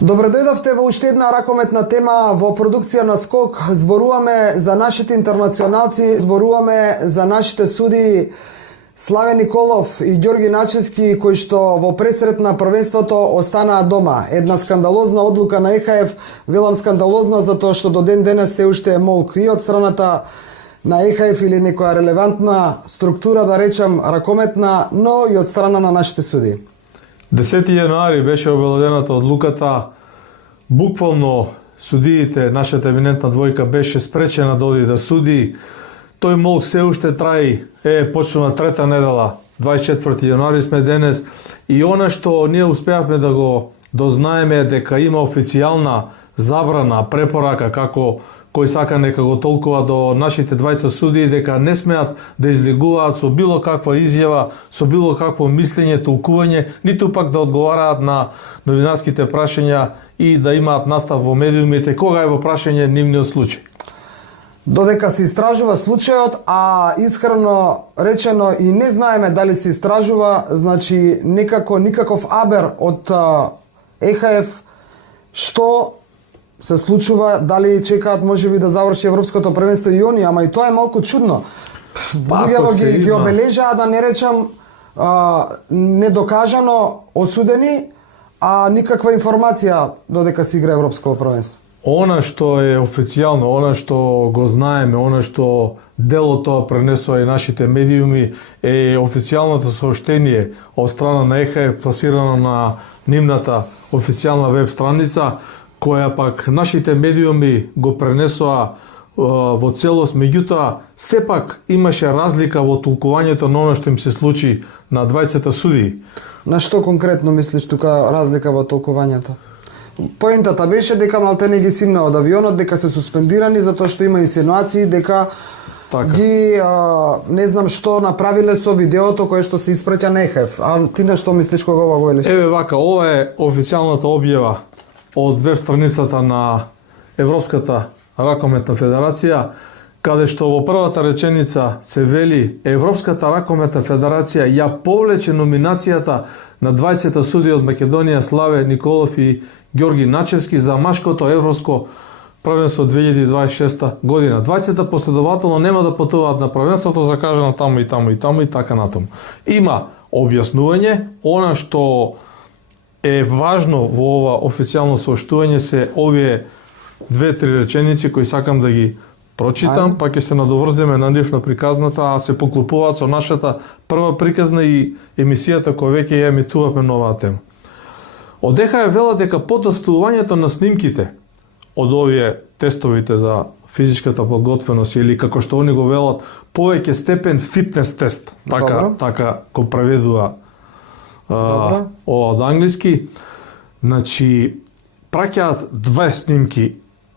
Добро дојдовте во уште една ракометна тема во продукција на Скок. Зборуваме за нашите интернационалци, зборуваме за нашите суди Славе Николов и Ѓорги Начевски, кои што во пресрет на првенството останаа дома. Една скандалозна одлука на ЕХФ, велам скандалозна затоа што до ден денес се уште е молк и од страната на ЕХФ или некоја релевантна структура, да речам ракометна, но и од страна на нашите суди. 10 јануари беше обелодената одлуката. Буквално судиите, нашата еминентна двојка беше спречена да оди да суди. Тој молк се уште траи, почнува трета недела, 24 јануари сме денес, и она што ние успеавме да го дознаеме дека има официјална забрана, препорака, како кој сака нека го толкува до нашите двајца судии, дека не смеат да излегуваат со било каква изјава, со било какво мислење, толкување, ниту пак да одговараат на новинарските прашања и да имаат настав во медиумите кога е во прашање нивниот случај. Додека се истражува случајот, а искрено речено и не знаеме дали се истражува, значи никаков абер од ЕХФ што се случува, дали чекаат можеби да заврши европското првенство и они, ама и тоа е малку чудно. Луѓето ги обележаа, да не речам недокажано осудени, а никаква информација додека се игра европско првенство. Она што е официјално, она што го знаеме, она што дело тоа пренесува и нашите медиуми е официјалното сообщение од страна на ЕХФ пласирано на нивната официјална веб страница, која пак нашите медиуми го пренесоа во целост, меѓутоа сепак имаше разлика во толкувањето на она што им се случи на двајцата судии. На што конкретно мислиш тука разлика во толкувањето? Поентата беше дека малтене ги симна од авионот, дека се суспендирани затоа што има инсинуации дека ги не знам што направиле со видеото кое што се испраќа на ЕХФ. А ти на што мислиш кога ова го велиш? Еве вака, ова е официјалната објава од веб страницата на Европската ракометна федерација, каде што во првата реченица се вели: Европската ракометна федерација ја повлече номинацијата на двајцата суди од Македонија, Славе Николов и Ѓорги Начевски за машкото европско првенство 2026 година. Двајцата последователно нема да патуваат на првенството, закажано таму и така натаму. Има објаснување, она што е важно во ова официјално сообщување се овие 2-3 реченици кои сакам да ги прочитам, па ќе се надоврземе на нив на приказната, а се поклопуваат со нашата прва приказна и емисијата која веќе ја емитуваме на оваа тема. Од ЕХФ вела дека подоставувањето на снимките од овие тестовите за физичката подготвеност или како што они го велат повеќе степен фитнес тест, така го преведува од англиски, значи праќаат 2 снимки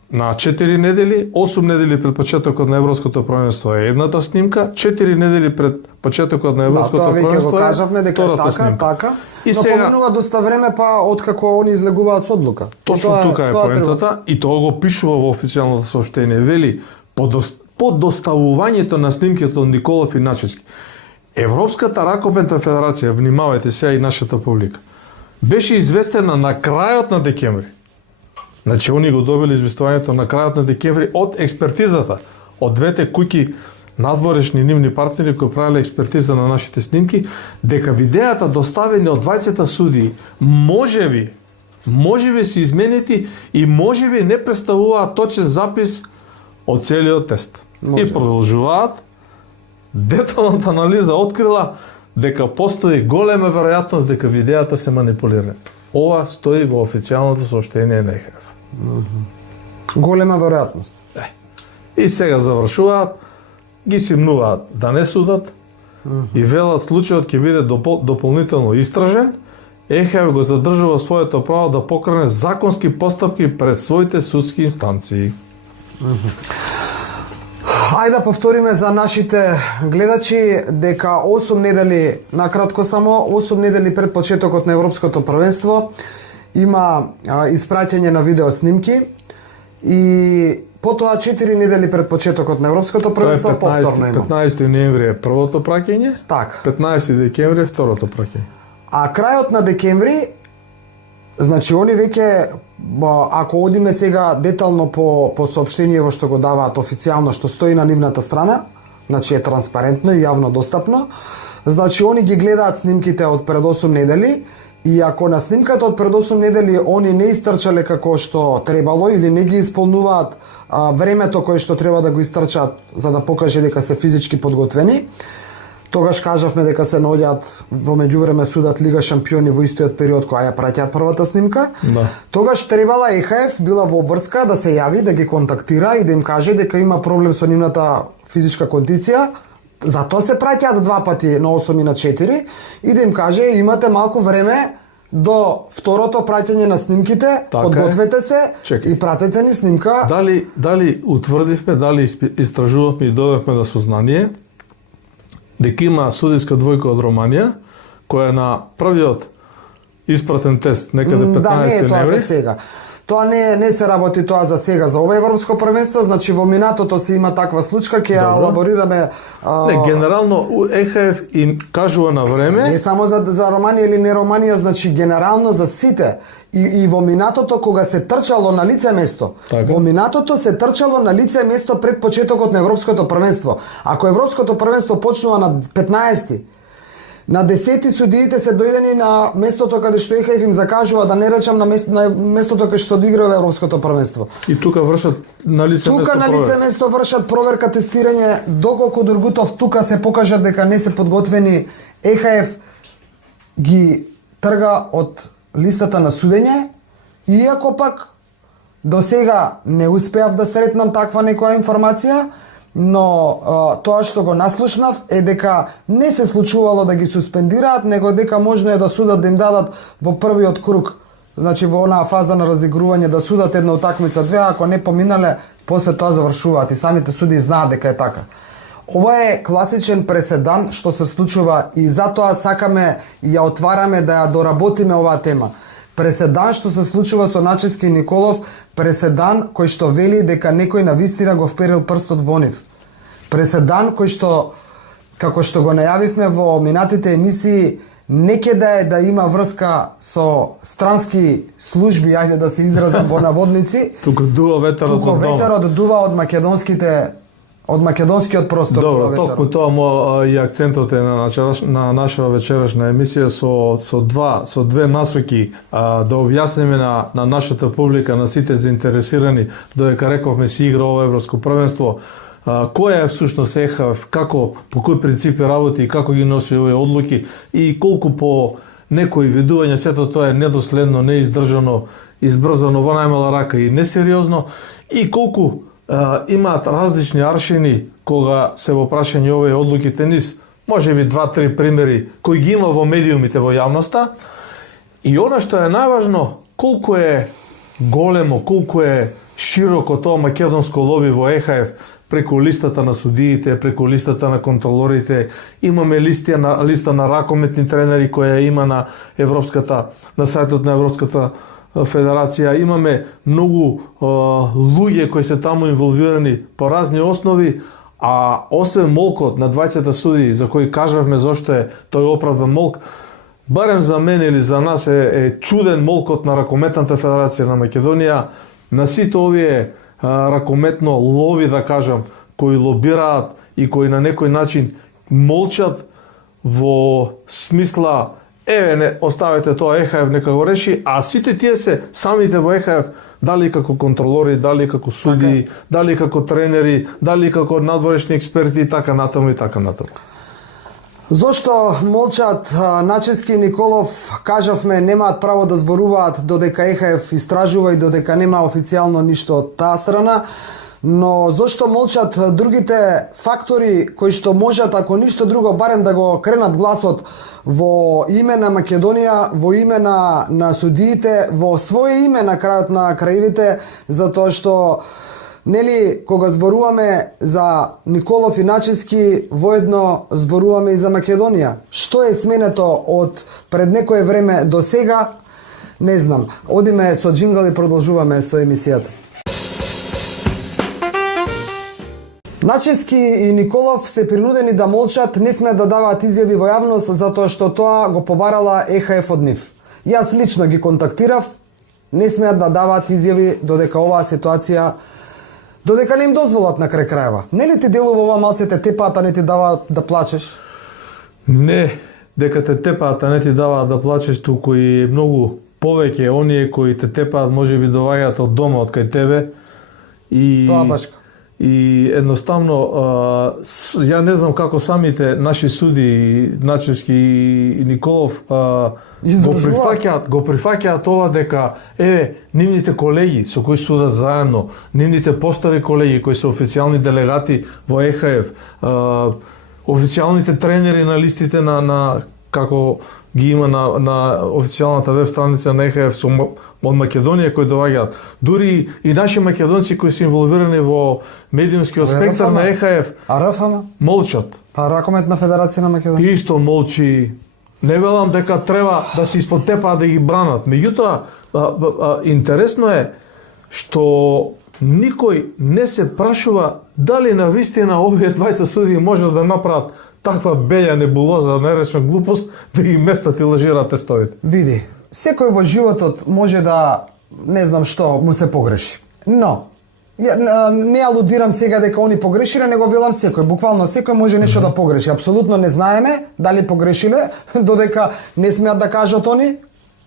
на 4 недели, 8 недели пред почетокот на европското првенство е едната снимка, 4 недели пред почетокот на европското првенство е втората снимка. И но поминува доста време па откако они излегуваат со одлука. Точно тука е поентата и тоа го пишува во официјалното сообщение. Вели подоставувањето на снимките од Николов и Начевски. Европската ракометна федерација, внимавајте сега и нашата публика, беше известена на крајот на декември. Значи, они го добили известувањето на крајот на декември од експертизата, од двете куќи надворешни нивни партнери кои правеле експертиза на нашите снимки, дека видеата доставени од двајцата судии можеби се изменети и можеби не представуваат точен запис од целиот тест. И продолжуваат. Деталната анализа открила дека постои голема веројатност дека видеата се манипулира. Ова стои во официјалното сообщение на ЕХФ. Голема веројатност. И сега завршуваат, ги симнуваат да не судат и велат случајот ќе биде дополнително истражен. ЕХФ го задржува своето право да покране законски постапки пред своите судски инстанции. Ајде да повториме за нашите гледачи дека 8 недели, накратко само, 8 недели пред почетокот на европското првенство има испраќање на видеоснимки и потоа 4 недели пред почетокот на европското првенство повторно има. 15 ноември е првото праќање, так. 15 декември е второто праќање. А крајот на декември, значи они веќе ако одиме сега детално по соопштението што го даваат официјално, што стои на нивната страна, значи е транспарентно и јавно достапно, значи они ги гледаат снимките од пред 8 недели и ако на снимката од пред 8 недели они не истрчале како што требало или не ги исполнуваат времето кое што треба да го истрчат за да покаже дека се физички подготвени, тогаш кажавме дека се наоѓаат во меѓувреме судат Лига шампиони во истиот период кога ја праќаат првата снимка. Да. Тогаш требала ЕХФ била во врска да се јави, да ги контактира и да им каже дека има проблем со нивната физичка кондиција. Затоа се праќаат 2 пати на 8 и на 4 и да им каже имате малку време до второто праќање на снимките, така подгответе се и пратете ни снимка. Дали утврдивме, дали истражувавме и додавме до сознание дека има судиска двојка од Романија која на првиот испратен тест некаде 15 Да, не е тоа ноември. за сега. Тоа не се работи тоа за сега за ова европско првенство, значи во минатото се има таква случка, ќе ја елаборираме. Не, генерално ЕХФ им кажува на време. Не само за Романија или не Романија, значи генерално за сите. И во минатото кога се трчало на лице место. Така. Во минатото се трчало на лице место пред почетокот на европското првенство. Ако европското првенство почнува на 15-ти, на 10-ти судиите се дојдени на местото каде што ЕХФ им закажува, да не речам на местото каде што одигрува европското првенство. И тука вршат на лице место. Тука на лице место вршат проверка, тестирање, доколку Дургутов тука се покажат дека не се подготвени, ЕХФ ги трга од листата на судење, иако пак до сега не успеав да сретнам таква некоја информација, но тоа што го наслушнав е дека не се случувало да ги суспендираат, него дека можно е да судат да им дадат во првиот круг, значи во онаа фаза на разигрување да судат една утакмица две, ако не поминале, после тоа завршуваат и самите суди знаат дека е така. Ова е класичен преседан што се случува и затоа сакаме и ја отвараме да ја доработиме оваа тема. Преседан што се случува со Начевски и Николов, преседан кој што вели дека некој навистина го вперил прстот во нив. Преседан кој што, како што го најавивме во минатите емисии, некаде да има врска со странски служби, ајде да се изразам во наводници. Тука дува ветерот од дома. Ветерот дува од македонскиот простор. Добро, токму тоа и акцентот е на нашава вечерашна емисија со две насоки да објасниме на нашата публика, на сите заинтересирани, додека рековме си игра ова европско првенство, која е всушност ЕХФ, како, по кои принципи работи и како ги носи овие одлуки и колку по некои видувања сето тоа е недоследно, неиздржано, избрзано во најмала рака и несериозно и колку имаат различни аршини кога се во прашање овие одлуки тенис, може би 2-3 примери кои ги има во медиумите во јавноста. И она што е најважно, колку е големо, колку е широко тоа македонско лоби во ЕХФ преку листата на судиите, преку листата на контролорите, имаме листа на ракометни тренери која има на сајтот на Европската Федерација, имаме многу луѓе кои се таму инволвирани по разни основи, а освен молкот на 20 судии за кои кажавме зошто е тој оправдан молк, барем за мене или за нас е чуден молкот на Ракометната Федерација на Македонија, на сите овие ракометно лови, да кажам, кои лобираат и кои на некој начин молчат во смисла еве не оставете тоа ЕХФ нека го реши, а сите тие се самите во ЕХФ, дали како контролори, дали како судии, дали како тренери, дали како надворешни експерти и така натаму и така натаму. Зошто молчат Начевски и Николов, кажавме, немаат право да зборуваат додека ЕХФ истражува и додека нема официјално ништо од таа страна, но зошто молчат другите фактори кои што можат, ако ништо друго, барем да го кренат гласот во име на Македонија, во име на судиите, во свое име на крајот на краивите, затоа што нели, кога зборуваме за Николов и Начевски, воедно зборуваме и за Македонија. Што е сменето од пред некое време до сега, не знам. Одиме со джингл и продолжуваме со емисијата. Начевски и Николов се принудени да молчат, не смеат да даваат изјави во јавност, затоа што тоа го побарала ЕХФ од нив. Јас лично ги контактирав не смеат да даваат изјави додека оваа ситуација додека не им дозволат на крај крајва. Нели ти делува ова малце те тепаат, а не ти даваат да плачеш? Не, дека те тепаат, а не ти даваат да плачеш, туку и многу повеќе оние кои те тепаат можеби доаѓаат од дома, од кај тебе. И Тоа башка. И едноставно, ја не знам како самите наши суди, Начевски и Николов, го прифаќаат ова дека, нивните колеги со кои судат заедно, нивните постари колеги кои се официјални делегати во ЕХФ, официјалните тренери на листите на како ги има на официјалната веб страница на ЕХФ од Македонија кои доаѓаат. Дури и наши македонци кои се инволвирани во медиумскиот спектар на ЕХФ, а РФМ молчат. Па Ракометна федерација на Македонија Исто молчи. Не велам дека треба да се испотепаат да ги бранат. Меѓутоа, интересно е што никој не се прашува дали на вистина овие двајца судии може да направат таква беја небулоза, наречена глупост, да ги местат и лажираат тестовите. Види, секој во животот може да, не знам што, му се погреши. Но, не алудирам сега дека они погрешиле, него велам секој, буквално секој може нешто да погреши. Апсолутно не знаеме дали погрешиле, додека не смеат да кажат они.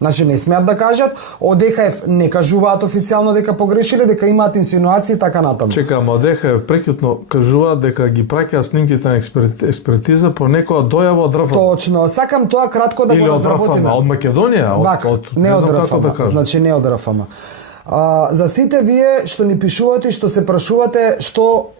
Значи не смеат да кажат, од ЕХФ не кажуваат официјално дека погрешиле, дека имаат инсинуации така натаму. Чека, ама од ЕХФ прекјутно кажуваат дека ги праќаат снимките на експертиза по некоја дојава од РФМ. Точно, сакам тоа кратко да или го разработиме. Од Македонија, не од РФМ, да значи не од РФМ. За сите вие што ни пишувате и што се прашувате што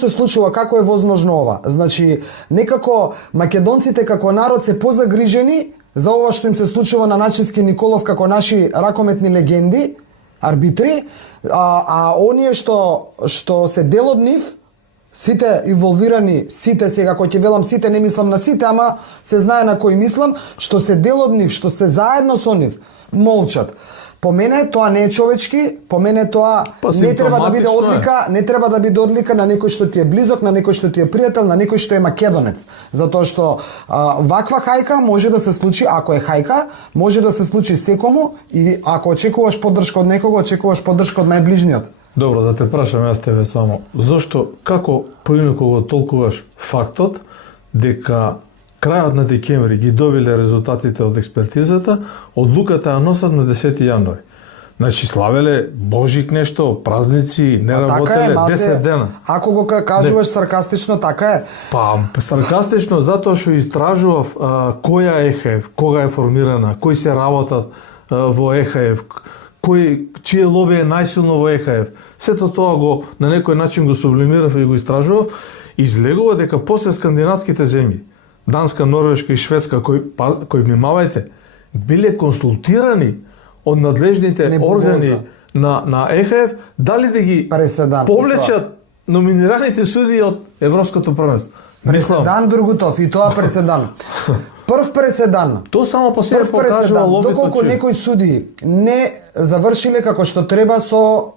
се случува, како е возможно ова. Значи, некако македонците како народ се позагрижени за ова што им се случува на Начевски Николов како наши ракометни легенди, арбитри, а оние што се дел од нив, сите инволвирани, сите сега, кој ќе велам сите, не мислам на сите, ама се знае на кој мислам, што се дел од нив, што се заедно со нив, молчат. По мене тоа не е човечки, по мене тоа не треба да биде одлика, не треба да биде одлика на некој што ти е близок, на некој што ти е пријател, на некој што е македонец. Затоа што ваква хајка може да се случи, ако е хајка, може да се случи секому и ако очекуваш поддршка од некого, очекуваш поддршка од најближниот. Добро, да те прашам јас тебе само, зошто, како поинаку го толкуваш фактот дека крајот на декември ги добиле резултатите од експертизата, одлуката ја носат на 10 јануари. Значи славеле Божик нешто, празници, не работеле 10 дена. Ако го кажуваш саркастично, така е. Па, саркастично затоа што истражував која ЕХФ, кога е формирана, кои се работат во ЕХФ, чие лоби е најсилно во ЕХФ. Сето тоа го на некој начин го сублимирав и го истражував, излегува дека после скандинавските земји, Данска, Норвешка и Шведска, кои внимавајте, биле консултирани од надлежните органи на ЕХФ, дали да ги повлечат номинираните судии од Европското првенство. Преседан Другутов, и тоа преседан. Прв преседан. Тоа само по себе покажува лобито. Доколку некои судии не завршиле како што треба со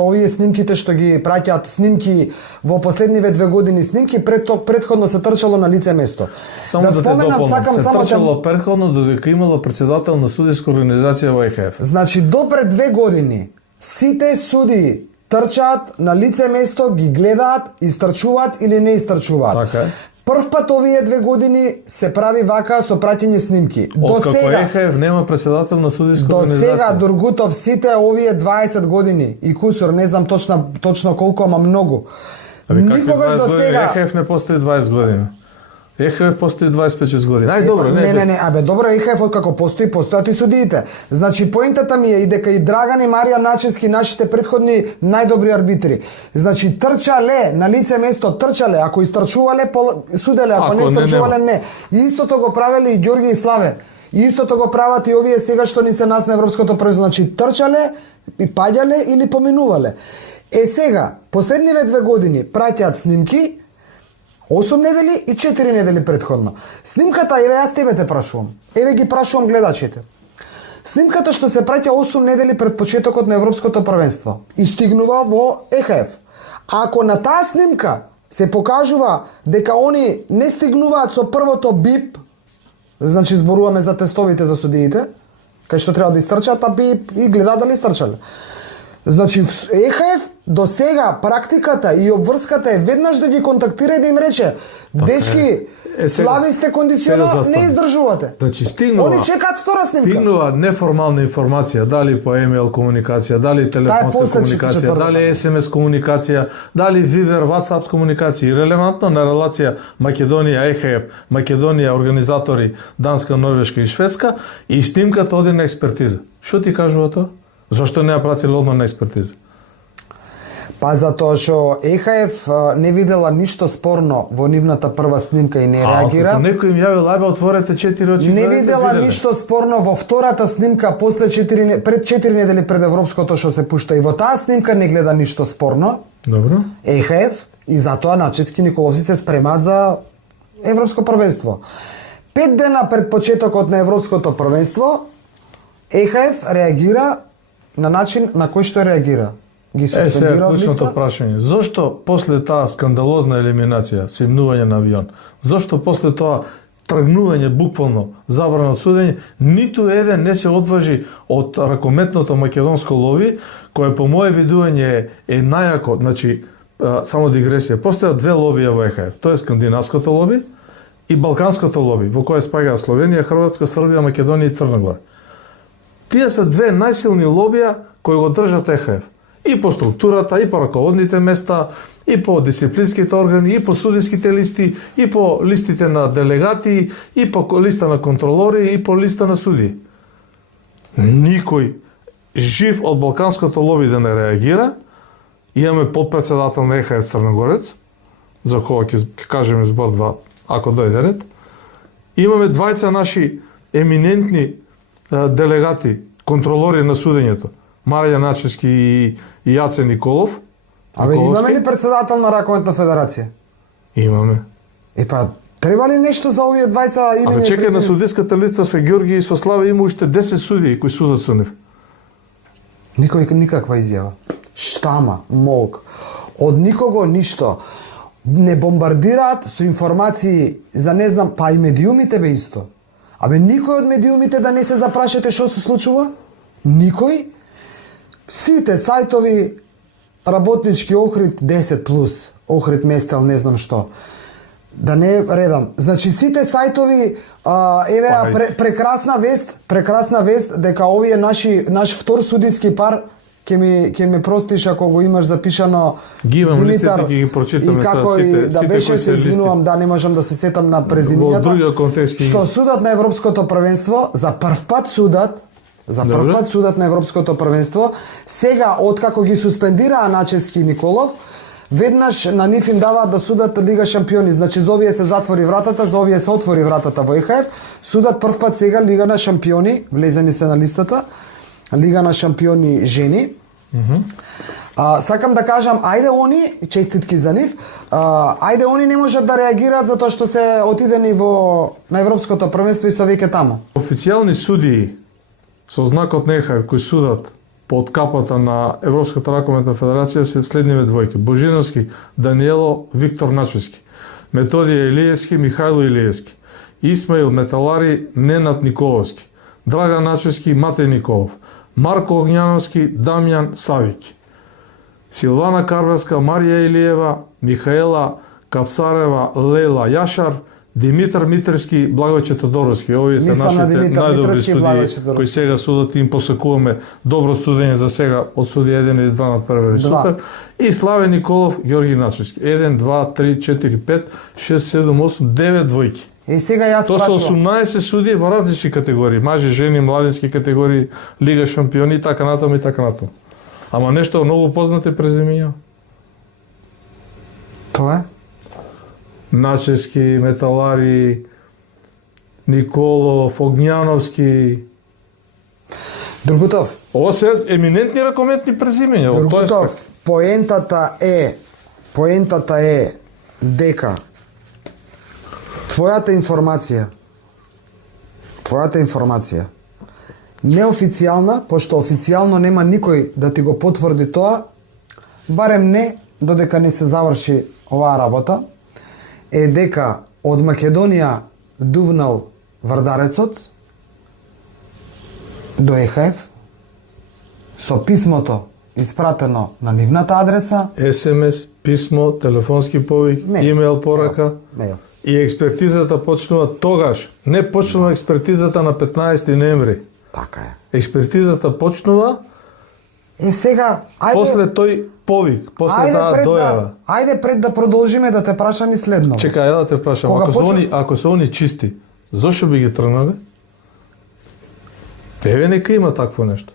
овие снимките што ги праќаат снимки во последниве 2 години снимки, претходно се трчало на лице место. Само да споменам, сакам се трчало претходно додека имало председател на судиска организација во ЕХФ. Значи до пред 2 години сите судии трчаат на лице место, ги гледаат, истрчуваат или не истрчуваат. Така е. Прв пат овие 2 години се прави вака со праќање снимки. До сега ЕХФ нема председател на судиска организација. До сега Дургутов сите овие 20 години и кусор, не знам точно колку, ама многу. Никогаш до сега ЕХФ не постои 20 години. ЕХФ постои 25 години. Ај добро, не, добро, ЕХФ откако постојат и судиите. Значи поентата ми е и дека и Драган и Марија Начевски, нашите претходни најдобри арбитри. Значи трчале на лице место, трчале, ако истрчувале суделе, ако не истрчувале не. И истото го правеле и Ѓорги и Славе. И истото го прават и овие сега што ни се нас на Европското првенство. Значи трчале и паѓале или поминувале. Сега, последниве 2 години праќаат снимки 8 недели и 4 недели претходно. Снимката, еве јас тебе те прашувам. Еве ги прашувам гледачите. Снимката што се праќа 8 недели пред почетокот на Европското првенство и стигнува во ЕХФ. Ако на таа снимка се покажува дека они не стигнуваат со првото бип, значи зборуваме за тестовите за судиите, кај што треба да истрчат, па би и гледаат дали истрчале. Значи, ЕХФ до сега практиката и обврската е веднаш да ги контактира и да им рече: дечки, слаби сте кондиционер, не издржувате. Значи, стигнува. Они чекаат втора снимка. Стигнува неформална информација, дали по емейл комуникација, дали телефонска комуникација, дали СМС комуникација, дали Viber, WhatsApp комуникација, и релевантно на релација Македонија ЕХФ, Македонија организатори Данска, Норвешка и Шведска, и снимката оди на експертиза. Што ти кажува тоа? Зошто не ја пратиле одма на експертиза? Па затоа што ЕХФ не видела ништо спорно во нивната прва снимка и не реагира. Ако некој им јавил, ајде отворете 4 очи. Не видела ништо спорно во втората снимка пред 4 недели пред европското што се пушта, и во таа снимка не гледа ништо спорно. Добро. ЕХФ, и затоа Начевски Николовци се спремаат за европско првенство. 5 дена пред почетокот на европското првенство ЕХФ реагира на начин на кој што реагира. Ги суспендира од клучното листа. прашање. Зошто после таа скандалозна елиминација, симнување на авион, зошто после тоа тргнување буквално забрана од судење, ниту еден не се одважи од ракометното македонско лоби, кое по моје видување е најако, значи само дигресија. Постојат две лобија во ЕХФ. Тоа е скандинавското лоби и балканското лоби, во кое спаѓаат Словенија, Хрватска, Србија, Македонија и Црна Гора. Тие се две најсилни лобија кои го држат ЕХФ. И по структурата, и по раководните места, и по дисциплинските органи, и по судиските листи, и по листите на делегати, и по листа на контролори, и по листа на суди. Никој жив од балканското лоби да не реагира. Имаме подпредседател на ЕХФ Црногорец, за кога ќе кажеме збор два, ако дојде ред. Имаме двајца наши еминентни делегати, контролори на судењето, Марија Начевски и Јаце Николов. Абе, имаме ли председател на Раковетна федерација? Имаме. Па, треба ли нешто за овие двајца имени? Абе, чекај, на судиската листа со Ѓорги и со Славе има уште 10 судии кои судат со нив. Никаква изјава. Штама, молк. Од никого ништо. Не бомбардираат со информации за не знам, па и медиумите бе исто. Абе, никој од медиумите да не се запрашате што се случува? Никој? Сите сајтови, работнички Охрид 10+, Охрид Местел, не знам што. Да не редам. Значи, сите сајтови, прекрасна вест, дека овие наш втор судиски пар, ќе ме простиш ако го имаш запишано. Ги имам листите, ги прочитаме сега сите. Да беше, се извинувам, да не можам да се сетам на презимињата. Во другиот контекст. Што судат на Европското првенство, за прв пат судат на Европското првенство, сега, откако ги суспендираа Начевски и Николов, веднаш на нив им даваат да судат Лига шампиони. Значи, за овие се затвори вратата, за овие се отвори вратата во ЕХФ. Судат прв пат сега Лига на шампиони, влезени се на листата, Лига на шампиони жени. Сакам да кажам, ајде они, честитки за нив, ајде они не можат да реагираат затоа што се отидени на Европското првенство и се веќе таму. Официјални судии со знакот на ЕХФ кои судат под капата на Европската ракометна федерација се следниве двојки: Божиновски Даниело, Виктор Начевски, Методија Илиевски, Михајло Илиевски, Исмаил Металари, Ненад Николовски, Драган Начевски, Матеј Николов, Марко Огњановски, Дамјан Савики, Силвана Карбевска, Марија Илиева, Михаела Капсарева, Лела Јашар, Димитар Митревски, Благојче Тодоровски. Овие се нашите најдобри судии кои сега судат, им посакуваме добро судење за сега од суди 1 или 2 надпревари, супер. И Славе Николов, Ѓорги Начевски. 1, 2, 3, 4, 5, 6, 7, 8, 9 двојки. Сега јас тоа се 18 судии во различни категории, мажи, жени, младински категории, Лига шампиони и така натаму и така натаму. Ама нешто многу познати презимиња. Тоа е? Начевски, Металари, Николов, Огњановски. Другутов. Ова се еминентни ракометни презимиња. Другутов, поентата е дека твојата информација неофицијална, пошто официјално нема никој да ти го потврди тоа, барем не додека не се заврши оваа работа, е дека од Македонија дувнал Вардарецот, до ЕХФ со писмото испратено на нивната адреса, СМС, писмо, телефонски повик, имейл порака. мејл. И експертизата почнува тогаш. Не почнува експертизата на 15 ноември. Така е. Експертизата почнува Сега, ајде после тој повик, после таа дојава. Ајде пред да продолжиме да те прашам и следно. Чекај, ја да те прашам, ако се они чисти, зошто би ги тргнале? Еве нека има такво нешто.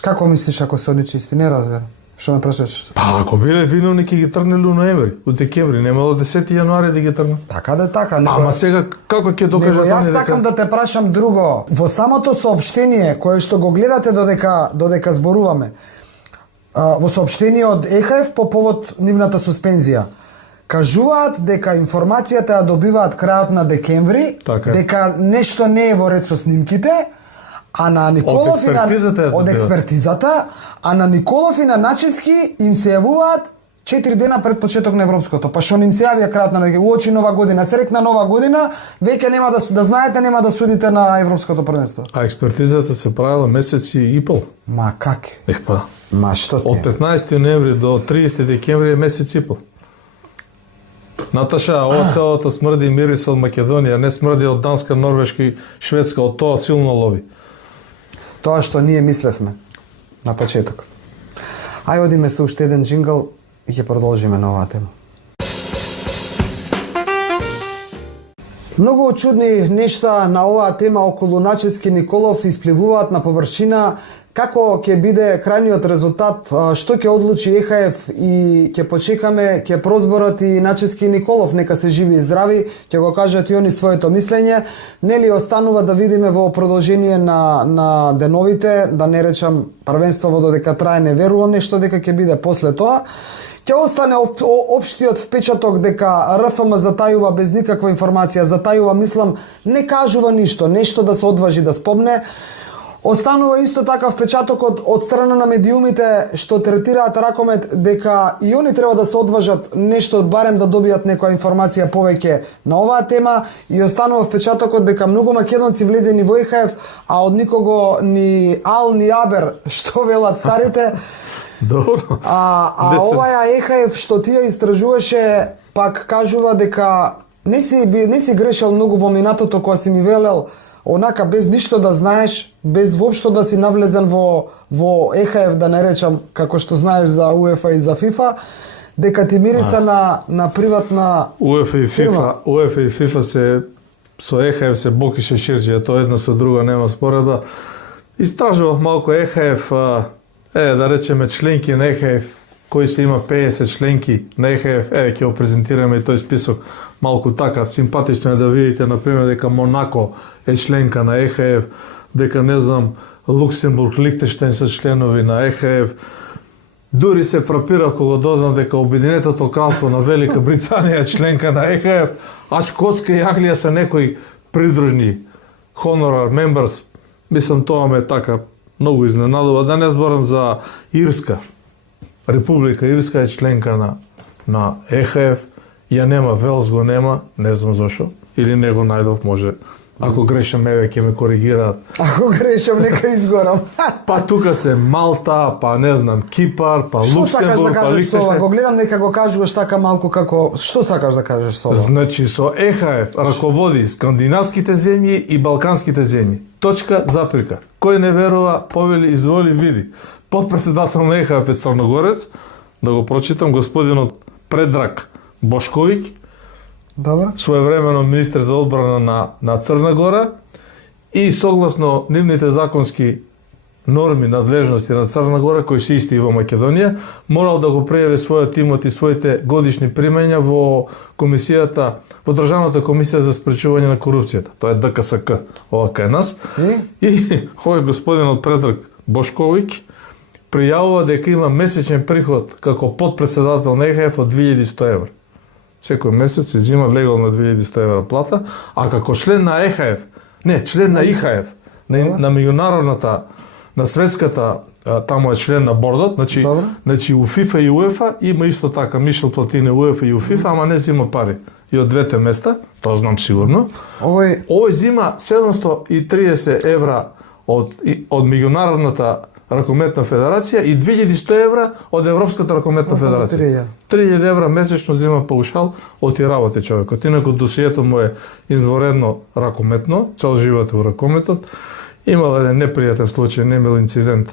Како мислиш ако се они чисти? Не разберам. Што ме прашаш? Па ако биле виновни ќе ги тргнале у ноември, у декември, немало 10 јануари да ги тргнат. Така да така. Ама сега како ќе докажат Него, јас они сакам да те прашам друго. Во самото соопштение кое што го гледате додека зборуваме, во соопштение од ЕХФ по повод нивната суспензија, кажуваат дека информацијата ја добиваат крајот на декември, Така е. дека нешто не е во ред со снимките, а на Николов и на од експертизата, а на Николов и на Начевски им се јавуваат 4 дена пред почеток на европското. Па што им се јавија крајот на декември, уочи нова година, се рекна нова година, веќе нема да знаете, нема да судите на европското првенство. А експертизата се правила месеци и пол. Ма как? Па, Ма што ти? од 15 ноември до 30 декември е месец и пол. Наташа, ова целото смрди и мирис од Македонија, не смрди од Данска, Норвешка и Шведска, од тоа силно лови. Тоа што ние мислевме на почетокот. Ај одиме со уште еден джингл и ќе продолжиме на оваа тема. Многу чудни нешта на оваа тема околу Начевски Николов испливуваат на површина. Како ќе биде крајниот резултат, што ќе одлучи ЕХФ и ќе почекаме, ќе прозборат и Начевски Николов, нека се живи и здрави, ќе го кажат и они своето мислење. Нели останува да видиме во продолжение на деновите, да не речам првенство додека трае, не верувам нешто дека ќе биде после тоа. Ќе остане општиот впечаток дека РФМ затајува без никаква информација, затајува, мислам, не кажува ништо, нешто да се одважи да спомне. Останува исто така впечатокот од страна на медиумите што третираат Ракомет дека и они треба да се одважат нешто, барем да добијат некоја информација повеќе на оваа тема, и останува впечатокот дека многу македонци влезени во ЕХФ, а од никого ни ал ни абер, што велат старите. Добро. А оваа ЕХФ што ти ја истражуваше, пак кажува дека не си грешал многу во минатото кога си ми велел онака без ништо да знаеш, без воопшто да си навлезен во ЕХФ, да не речам како што знаеш за УЕФА и за ФИФА, дека ти мириса на приватна УЕФА и ФИФА се со ЕХФ се бокише ширџе, тоа едно со друго нема споредба. Истражував малку ЕХФ, да речеме членки на ЕХФ, кои се има 50 членки на ЕХФ, ќе го презентираме и тој список малку така. Симпатично е да видите, например, дека Монако е членка на ЕХФ, дека, не знам, Луксембург, Лихтенштейн се членови на ЕХФ. Дури се фрапира кога дознав дека Обединетото кралство на Велика Британија е членка на ЕХФ, а Шкотска и Англија се некои придружни honorar members. Мислам, тоа ме така многу изненадува. Да не зборам за Ирска. Република Ирска е членка на ЕХФ, ја нема, Велс го нема, не знам зошо, или не го најдов, може. Ако грешам, еве ќе ме коригираат. Ако грешам, нека изгорам. Па тука се Малта, па не знам, Кипар, па Што сакаш да Луксембург, па кажеш со ова? Лихтенштейн. Го гледам дека го кажуваш така малку како... Што сакаш да кажеш со ова? Значи, со ЕХФ раководи скандинавските земји и балканските земји. Точка, заприка. Кој не верува, повели, изволи, види. Подпредседател на ЕХФ е Црногорец, да го прочитам, господинот Предраг Бошковиќ, Добро. своевремено министер за одбрана на Црна Гора, и согласно нивните законски норми, надлежности на Црна Гора, кои се исти и во Македонија, морал да го прејави својот имот и своите годишни примања во комисијата, во Државната комисија за спречување на корупцијата. Тоа е ДКСК, ова кај нас. И овој господинот Предраг Бошковиќ пријавува дека има месечен приход како подпредседател на ЕХФ од 2100 евра. Секој месец се зима легална 2100 евра плата, а како член на ЕХФ, не, член на ИХФ, на меѓународната, на светската, таму е член на бордот, значи у ФИФА и УЕФА има исто така Мишел Платини УЕФА и у ФИФА, ама не зима пари и од двете места, тоа знам сигурно. Овој зима 730 евра од меѓународната ракометна федерација и 2100 евра од Европската ракометна федерација. 3000 евра месечно зема паушал од и работи човекот. Инаку досието му е изворедно ракометно, цел живот во ракометот. Имал еден непријатен случај, немил инцидент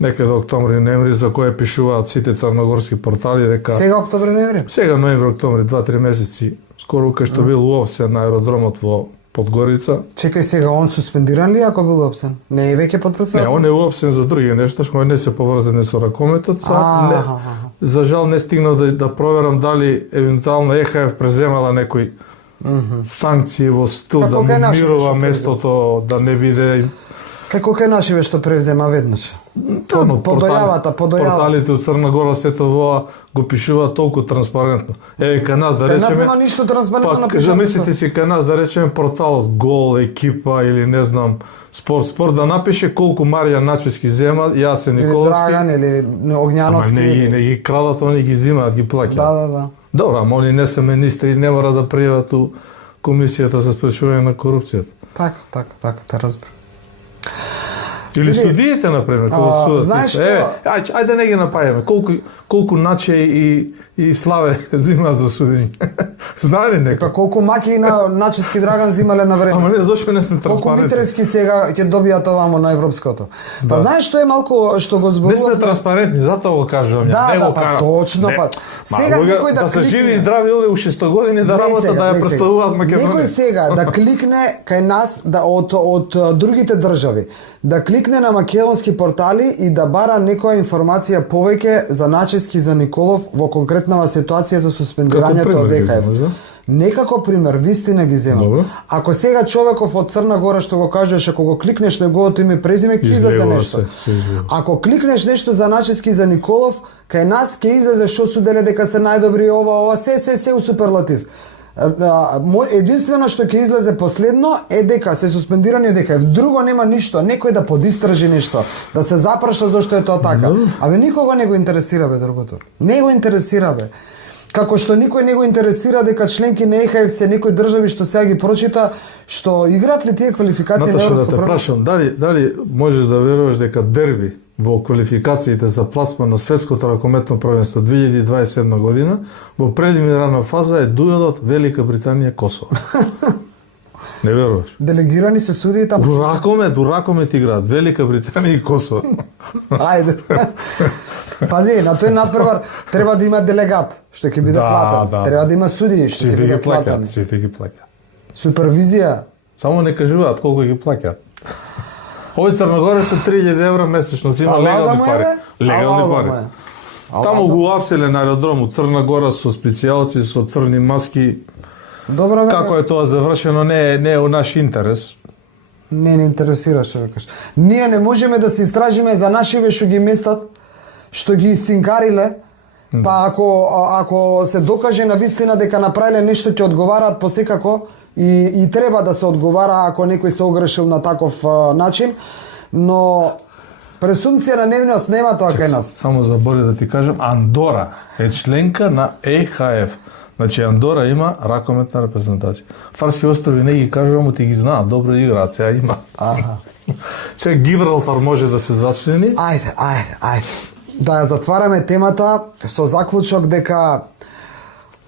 некаде октомври, ноември, за кој пишуваат сите црногорски портали дека Сега октомври, ноември? Сега ноември, октомври, 2-3 месеци, скоро кај што бил уопсен на аеродромот во Подгорица. Чекај сега, он суспендиран ли ако бил уопсен? Не е веќе под пресад? Не, он е уопсен за други нешта, што не се поврзани со ракометот. За жал не стигнав да проверам дали евентуално ЕХФ преземала некои санкции во стил Како да кај му нашите мирува што местото, да не биде Како кај нашиве што превзема веднаш? Подојавата. Порталите од Црна Гора сето во го пишуваат толку транспарентно. Еве кај нас да Кај нас речеме, нема ништо транспарентно напишано. замислите си кај нас да речеме порталот Гол, екипа или не знам спорт да напише колку Марија Начевски зема, Јасе Или Николовски. Драган, или Ама Огњановски. не ги крадат, они ги зимаат, ги плаќаат. Да. Добро, ама они не се министри и не мора да пријават у Комисијата за спречување на корупцијата. Така, те разбирам. Или судиите, например, кога судат. знаеш што? Ајде не ги напајаме. Колку Наче и Славе зимаат за судење. Знае ли некој? Па колку маки на Начевски Драган зимале на време. Ама не, зашто не сме Колку транспарентни? Митревски сега ќе добијат овамо на европското. Па знаеш што е малку што го Не сме зборував? транспарентни, затоа го кажувам. Да, точно, па. Сега некој да се кликне. живи и здрави овде у 600 години да работат, да ја представуваат Македонија. Некој сега да кликне кај нас од другите држави, да кликне на македонски портали и да бара некоја информација повеќе за Начевски, за Николов во конкретнава ситуација за суспендирањето од ЕХФ. Некако пример, вистина ги земам. Добро. Ако сега човеков од Црна Гора што го кажеш, ако го кликнеш неговото име и презиме, ќе излезе Излегува нешто. се излегува. Ако кликнеш нешто за Начевски, за Николов, кај нас ќе излезе што суделе дека се најдобри ова, се у суперлатив. Единствено што ќе излезе последно е дека се суспендирани од ЕХФ. Друго нема ништо, некој да подистражи нешто, да се запраша зашто е тоа така. Абе никога не го интересира бе другото. Не го интересира бе. Како што никој не го интересира дека членки на ЕХФ се некои држави што сега ги прочита, што играат ли тие квалификации на Наташа, да европско те првенство? прашам, дали можеш да веруваш дека дерби во квалификациите за пласман на светското ракометно првенство 2027 година во прелиминарна фаза е дуелот Велика Британија Косово? Не веруваш? Делегирани се суди таму. У ракомет играат Велика Британија и Косово. Ајде. Пази, на тој надпревар треба да има делегат, што ќе биде платен. Да. Треба да има суди, што ќе Сите ги биде плаќаат, платени. сите ги плаќаат. Супервизија. Само не кажуваат колку ги плаќаат. Овој Црногорец со 3000 евра месечно си има легални пари. Легални пари. Таму го апселе на аеродромот Црна Гора со специјалци, со црни маски. Добро, Како е тоа завршено не е у наш интерес. Не интересира што викаш. Ние не можеме да се истражиме за нашиве што ги местат, што ги цинкариле, па ако се докаже на вистина дека направиле нешто ќе одговараат посекако и треба да се одговара ако некој се огрешил на таков начин, но пресумција на невиност нема тоа кај нас. Само забори да ти кажам, Андора е членка на ЕХФ. Значи Андора има ракометна репрезентација. Фарски острови не ги кажувам, ти ги знаат, добро играат, сега има. Аха. Сега Гибралтар може да се зачлени. Ајде. Да ја затвараме темата со заклучок дека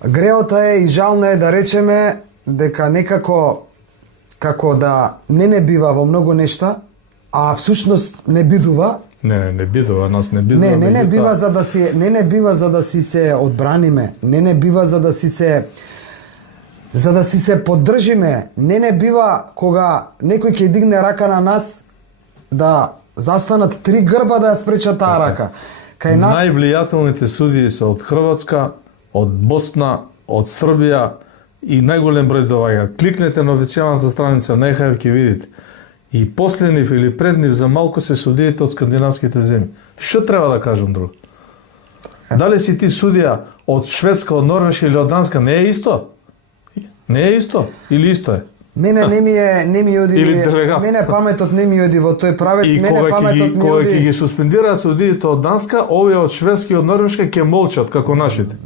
греота е и жално е да речеме дека некако како да не бива во многу нешта, а всушност не бидува. Не бидува, нас не бидува. Не бива за да си не бива за да си се одбраниме, не бива за да си се поддржиме, не бива кога некој ќе дигне рака на нас да застанат три грба да ја спречат таа рака. Кај нас Највлијателните судии се од Хрватска, од Босна, од Србија и најголем број доаѓаат. Кликнете на официјалната страница на ЕХФ ќе видите. И после нив или пред нив за малку се судиите од скандинавските земји. Што треба да кажам друго? Дали си ти судија од Шведска, од Норвешка или од Данска, не е исто? Не е исто или исто е? мене не ми оди, Или делегат. мене паметот не ми оди во тој правец, И мене паметот ми кога ќе оди. ги суспендираат судиите од Данска, овие од Шведска и од Норвешка ќе молчат како нашите.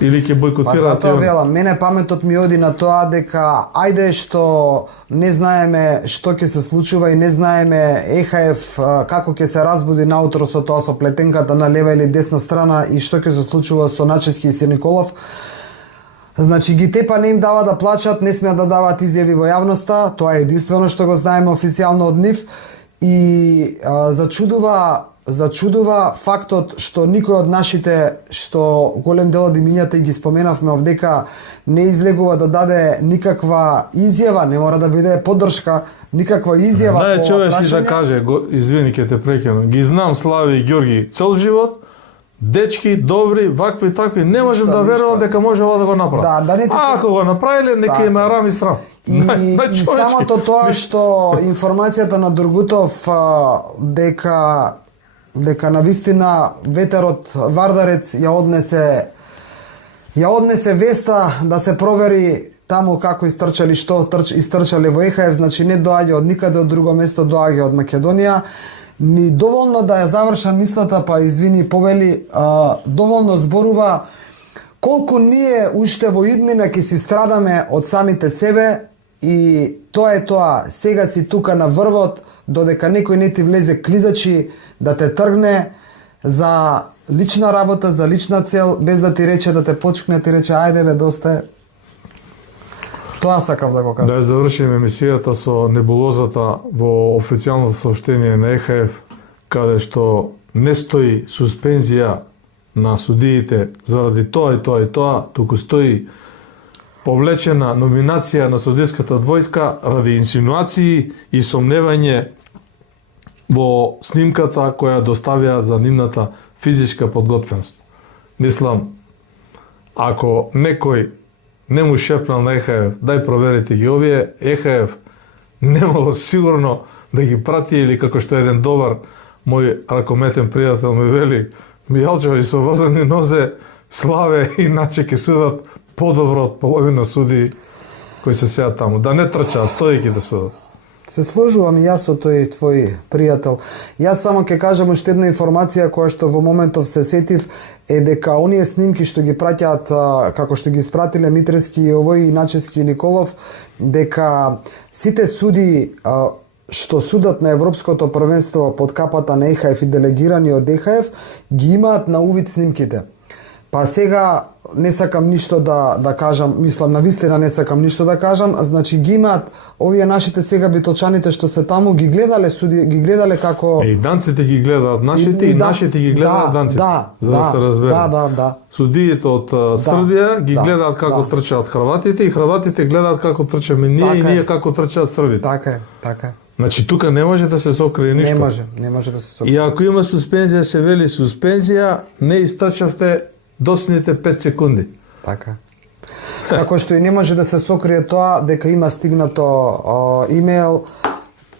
Или ќе Па бойкотираат затоа и они? велам, мене паметот ми оди на тоа дека ајде што не знаеме што ќе се случува и не знаеме ЕХФ како ќе се разбуди наутро со тоа со плетенката на лева или десна страна и што ќе се случува со Начевски и Сениколов. Значи ги тепа не им дава да плачат, не смеат да даваат изјави во јавноста, тоа е единствено што го знаеме официјално од нив и зачудува фактот што никој од нашите, што голем дел од имињата и ги споменавме овдека, не излегува да даде никаква изјава, не мора да биде поддршка, никаква изјава по Најчовечки да прашање. каже, извини ќе те прекинам, ги знам Слави и Ѓорги цел живот, дечки, добри, вакви, такви, не можем Ништа, да верувам ништа. дека може ова да го направи. Да не ти се- Ако го направиле, нека Така. им арам и срам. И Најчовечки. самото тоа што информацијата на Дургутов дека навистина ветерот Вардарец ја однесе веста да се провери таму како истрчали, што истрчале во ЕХФ, значи не доаѓа од никаде од друго место, доаѓа од Македонија. Ни доволно да ја завршам мислата, па извини повели, доволно зборува колку ние уште во иднина ќе си страдаме од самите себе и тоа е тоа. Сега си тука на врвот, додека некој не ти влезе клизачи да те тргне за лична работа, за лична цел, без да ти рече, да те почкне, ти рече ајде бе, доста е. Тоа сакав да го кажам. Да ја завршиме емисијата со небулозата во официјалното сообштение на ЕХФ, каде што не стои суспензија на судиите заради тоа и тоа и тоа, туку стои повлечена номинација на судиската двојска ради инсинуации и сомневање во снимката која доставија за нивната физичка подготвеност. Мислам, ако некој не му шепнал на ЕХФ, дај проверите ги овие, ЕХФ немало сигурно да ги прати или како што еден добар мој ракометен пријател ми вели, Мијалчо и со возени нозе Славе иначе ќе судат подобро од половина суди кои се сеат таму. Да не трчаат, стојки да судат. Се сложувам и јас со тој твој пријател. Јас само ќе кажам уште една информација која што во моментов се сетив е дека оние снимки што ги праќаат како што ги испратиле Митревски и овој и Начевски и Николов, дека сите суди што судат на Европското првенство под капата на ЕХФ и делегирани од ЕХФ ги имаат на увид снимките. Па сега не сакам ништо да кажам, мислам навистина не сакам ништо да кажам, значи ги имаат овие нашите сега битолчаните што се таму, ги гледале суди, ги гледале како И данците ги гледаат нашите и нашите ги гледаат данците, за да се разбере. Да. Судиите од Србија ги гледаат како трчаат хрватите и хрватите гледаат како трчаме ние и ние како трчаат србите. Така е. Значи тука не може да се сокрие ништо. Не може да се сокрие. И ако има суспензија, се вели суспензија, не истрчавте доцните 5 секунди. Така. Како што и не може да се сокрие тоа дека има стигнато имејл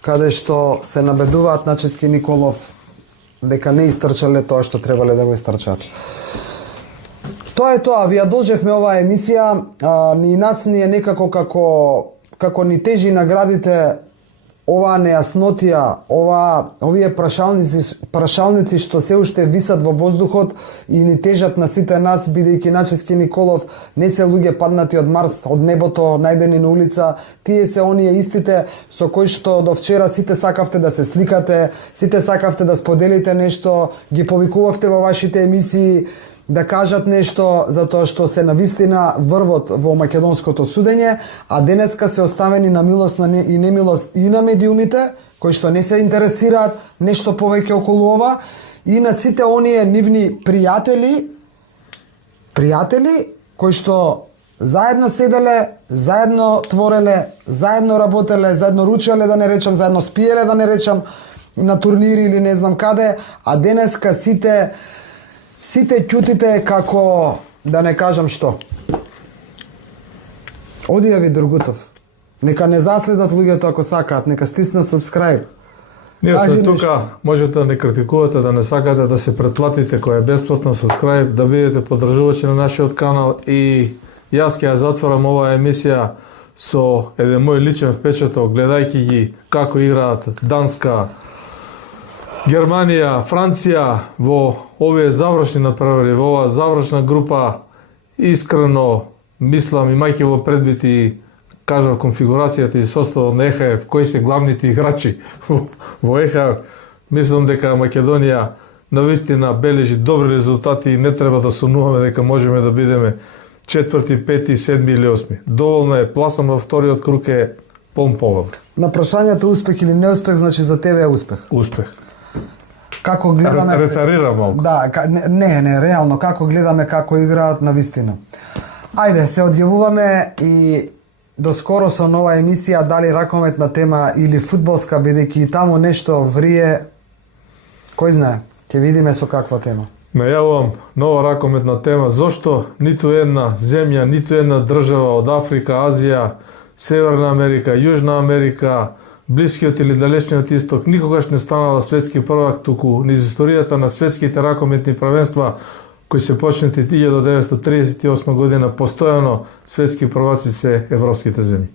каде што се набедуваат Начевски и Николов дека не истрчале тоа што требале да го истрчаат. Тоа е тоа, ви ја должевме оваа емисија, ни нас ни е некако како ни тежи наградите оваа нејаснотија, овие прашалници што се уште висат во воздухот и ни тежат на сите нас, бидејќи Начевски Николов не се луѓе паднати од Марс, од небото, најдени на улица, тие се оние истите со кои што до вчера сите сакавте да се сликате, сите сакавте да споделите нешто, ги повикувавте во вашите емисии, да кажат нешто затоа што се навистина врвот во македонското судење, а денеска се оставени на милост и немилост и на медиумите, кои што не се интересираат нешто повеќе околу ова, и на сите оние нивни пријатели кои што заедно седеле, заедно твореле, заедно работеле, заедно ручеле, да не речам, заедно спиеле, да не речам, на турнири или не знам каде, а денеска сите ќутите како, да не кажам што. Одија ви Дургутов. Нека не заследат луѓето ако сакаат, нека стиснат subscribe. Ние сме Кажи тука, нешто. можете да не критикувате, да не сакате да се претплатите кој е бесплатно subscribe, да бидете поддржувачи на нашиот канал и јас ќе ја затворам оваа емисија со еден мој личен впечаток, гледајќи ги како играат Данска, Германија, Франција во овие завршни надпревари, во оваа завршна група Искрено мислам, имајќи во предвид и кажав конфигурацијата и составот на ЕХФ, кои се главните играчи во ЕХФ, мислам дека Македонија навистина бележи добри резултати и не треба да сумнуваме дека можеме да бидеме 4, 5, 7 или 8. Доволно е, пласам во вториот круг е повел. На прашањето успех или неуспех, значи за тебе е успех. Успех. Како гледаме... Ретарира малку. Да, не, реално, како гледаме како играат на вистина. Ајде, се одјавуваме и доскоро со нова емисија, дали ракометна тема или фудбалска, бидејќи и таму нешто врие, кој знае, ќе видиме со каква тема. Најавувам нова ракометна тема, зошто ниту една земја, ниту една држава од Африка, Азија, Северна Америка, Јужна Америка, Блискиот или Далечниот Исток никогаш не станала светски првак, туку низ историјата на светските ракометни првенства кои се почнати 1938 година, постојано светски прваци се европските земји.